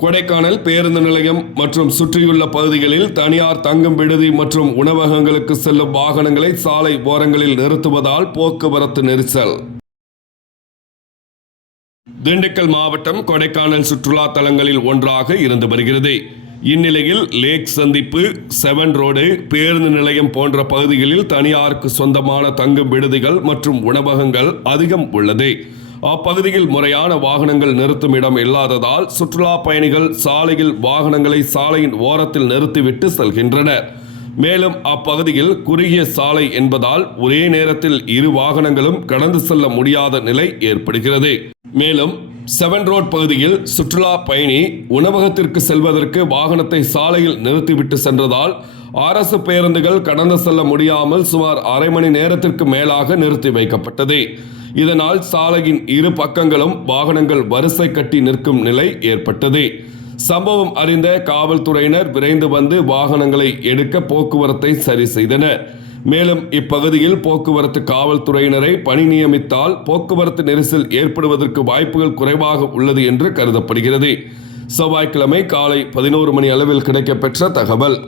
கொடைக்கானல் பேருந்து நிலையம் மற்றும் சுற்றியுள்ள பகுதிகளில் தனியார் தங்கும் விடுதி மற்றும் உணவகங்களுக்கு செல்லும் வாகனங்களை சாலை ஓரங்களில் நிறுத்துவதால் போக்குவரத்து நெரிசல். திண்டுக்கல் மாவட்டம் கொடைக்கானல் சுற்றுலா தலங்களில் ஒன்றாக இருந்து வருகிறது. இந்நிலையில் லேக் சந்திப்பு, 7 ரோடு, பேருந்து நிலையம் போன்ற பகுதிகளில் தனியாருக்கு சொந்தமான தங்கும் விடுதிகள் மற்றும் உணவகங்கள் அதிகம் உள்ளது. அப்பகுதியில் முறையான வாகனங்கள் நிறுத்தும் இடம் இல்லாததால் சுற்றுலா பயணிகள் சாலையில் வாகனங்களை சாலையின் ஓரத்தில் நிறுத்திவிட்டு செல்கின்றனர். மேலும் அப்பகுதியில் குறுகிய சாலை என்பதால் ஒரே நேரத்தில் 2 வாகனங்களும் கடந்து செல்ல முடியாத நிலை ஏற்படுகிறது. மேலும் 7 ரோட் பகுதியில் சுற்றுலா பயணி உணவகத்திற்கு செல்வதற்கு வாகனத்தை சாலையில் நிறுத்திவிட்டு சென்றதால் அரசு பேருந்துகள் கடந்து செல்ல முடியாமல் சுமார் அரை மணி நேரத்திற்கு மேலாக நிறுத்தி வைக்கப்பட்டது. இதனால் சாலையின் 2 பக்கங்களும் வாகனங்கள் வரிசை கட்டி நிற்கும் நிலை ஏற்பட்டது. சம்பவம் அறிந்த காவல்துறையினர் விரைந்து வந்து வாகனங்களை எடுக்க போக்குவரத்தை சரி செய்தனர். மேலும் இப்பகுதியில் போக்குவரத்து காவல்துறையினரை பணி நியமித்தால் போக்குவரத்து நெரிசல் ஏற்படுவதற்கு வாய்ப்புகள் குறைவாக உள்ளது என்று கருதப்படுகிறது. செவ்வாய்க்கிழமை காலை 11 மணி அளவில் கிடைக்கப்பெற்ற தகவல்.